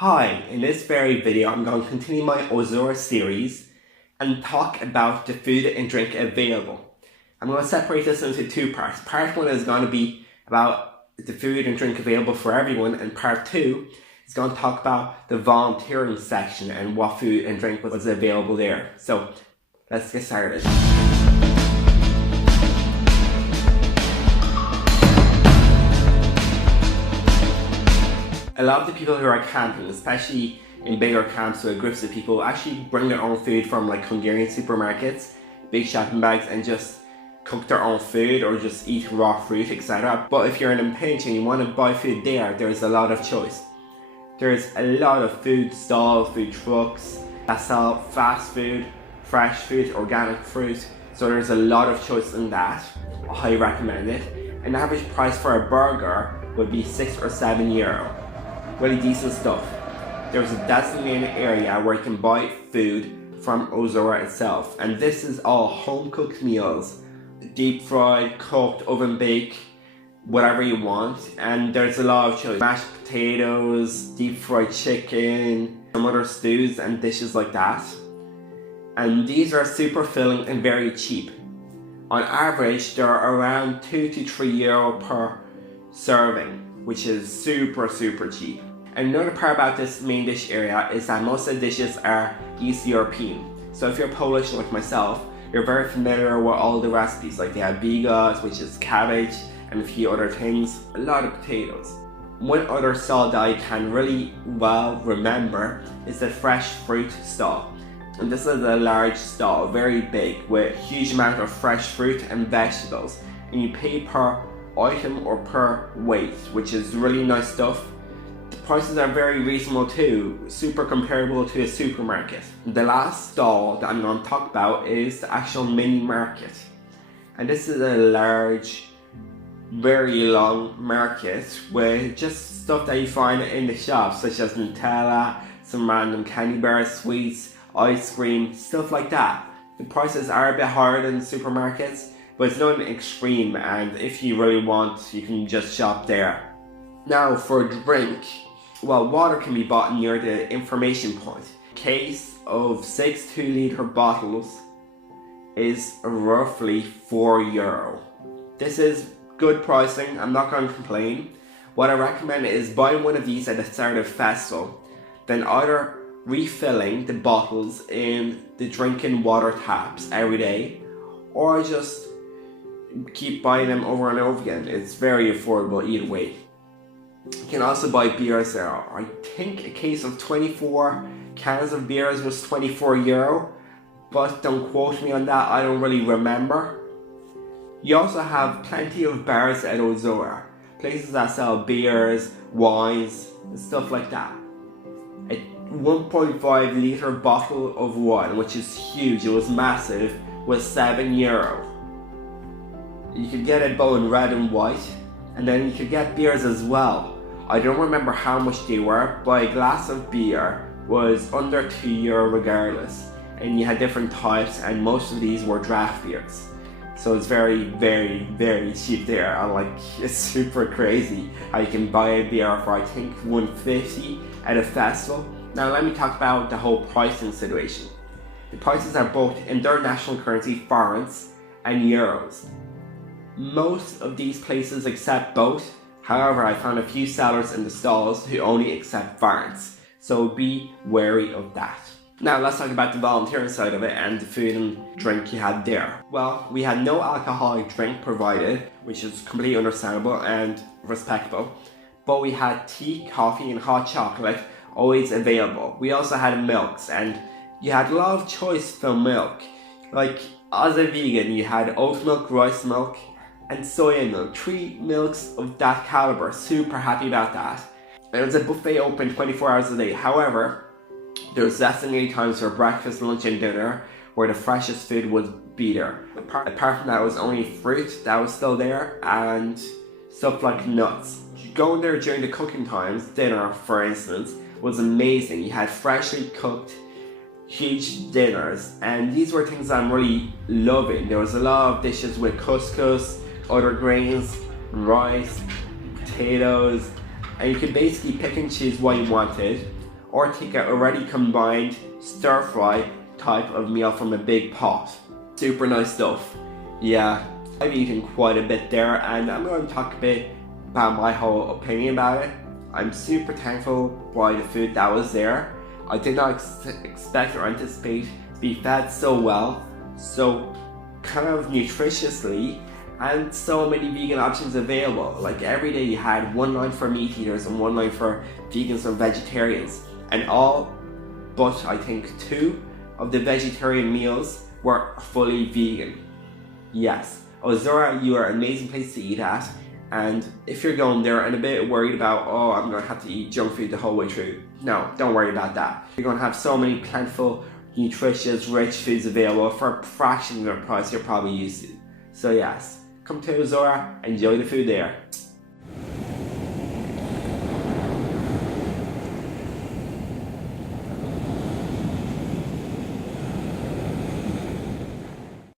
Hi, in this very video I'm going to continue my OZORA series and talk about the food and drink available. I'm going to separate this into two parts. Part 1 is going to be about the food and drink available for everyone, and part 2 is going to talk about the volunteering section and what food and drink was available there. So let's get started. A lot of the people who are camping, especially in bigger camps with groups of people, actually bring their own food from like Hungarian supermarkets, big shopping bags, and just cook their own food or just eat raw fruit, etc. But if you're in a pinch and you want to buy food there's a lot of choice. There's a lot of food stalls, food trucks that sell fast food, fresh food, organic fruit. So there's a lot of choice in that. I highly recommend it. An average price for a burger would be €6 or €7. Really decent stuff. There's a designated area where you can buy food from OZORA itself, and this is all home cooked meals, deep fried, cooked, oven baked, whatever you want. And there's a lot of choice: mashed potatoes, deep fried chicken, some other stews and dishes like that. And these are super filling and very cheap. On average, they're around €2 to €3 per serving, which is super cheap. Another part about this main dish area is that most of the dishes are East European. So if you're Polish like myself, you're very familiar with all the recipes. Like they have bigos, which is cabbage, and a few other things, a lot of potatoes. One other stall that I can really well remember is the fresh fruit stall. And this is a large stall, very big, with a huge amount of fresh fruit and vegetables. And you pay per item or per weight, which is really nice stuff. The prices are very reasonable too, super comparable to a supermarket. The last stall that I'm going to talk about is the actual mini market. And this is a large, very long market with just stuff that you find in the shops, such as Nutella, some random candy bars, sweets, ice cream, stuff like that. The prices are a bit higher than supermarkets, but it's not extreme, and if you really want, you can just shop there. Now for drink, well, water can be bought near the information point. A case of 6 2-litre bottles is roughly €4. This is good pricing, I'm not going to complain. What I recommend is buying one of these at the start of festival, then either refilling the bottles in the drinking water taps every day, or just keep buying them over and over again. It's very affordable either way. You can also buy beers there. I think a case of 24 cans of beers was €24, but don't quote me on that, I don't really remember. You also have plenty of bars at OZORA, places that sell beers, wines, and stuff like that. A 1.5 litre bottle of wine, which is huge, it was massive, was €7. You could get it both in red and white, and then you could get beers as well. I don't remember how much they were, but a glass of beer was under €2 regardless, and you had different types, and most of these were draft beers. So it's very cheap there, and like, it's super crazy how you can buy a beer for I think $1.50 at a festival. Now let me talk about the whole pricing situation. The prices are both in their national currency, forints, and euros. Most of these places accept both. However, I found a few sellers in the stalls who only accept forints, so be wary of that. Now let's talk about the volunteering side of it and the food and drink you had there. Well, we had no alcoholic drink provided, which is completely understandable and respectable, but we had tea, coffee, and hot chocolate always available. We also had milks, and you had a lot of choice for milk. Like, as a vegan, you had oat milk, rice milk, and soya milk, 3 milks of that caliber. Super happy about that. There was a buffet open 24 hours a day. However, there was designated times for breakfast, lunch, and dinner where the freshest food would be there. Apart from that, it was only fruit that was still there and stuff like nuts. Going there during the cooking times, dinner for instance, was amazing. You had freshly cooked huge dinners, and these were things I'm really loving. There was a lot of dishes with couscous, other grains, rice, potatoes, and you could basically pick and choose what you wanted. or take an already combined stir fry type of meal from a big pot. Super nice stuff. Yeah, I've eaten quite a bit there, and I'm going to talk a bit about my whole opinion about it. I'm super thankful by the food that was there. I did not expect or anticipate to be fed so well, so kind of nutritiously, and so many vegan options available. Like every day you had one line for meat eaters and one line for vegans or vegetarians, and all but I think 2 of the vegetarian meals were fully vegan. Yes, OZORA, you are an amazing place to eat at, and if you're going there and a bit worried about, oh, I'm going to have to eat junk food the whole way through, no, don't worry about that. You're going to have so many plentiful, nutritious, rich foods available for a fraction of the price you're probably used to. So yes, come to OZORA, enjoy the food there.